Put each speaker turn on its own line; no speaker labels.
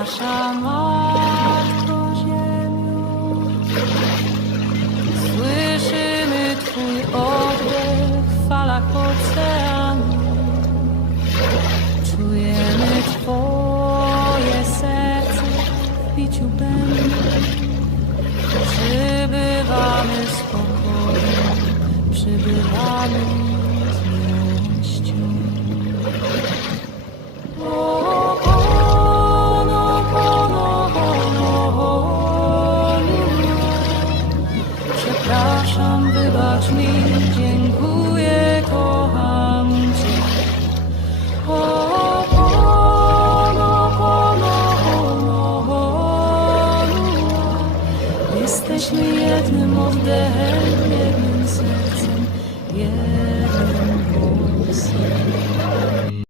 nasza Matko Ziemia, słyszymy Twój oddech w falach oceanu, czujemy Twoje serce w biciu bębna, przybywamy spokojnie, przybywamy. przepraszam, wybacz mi, dziękuję, kocham cię. O, pono, pono, pono, pono. Jesteśmy jednym oddechem, jednym sercem, jednym.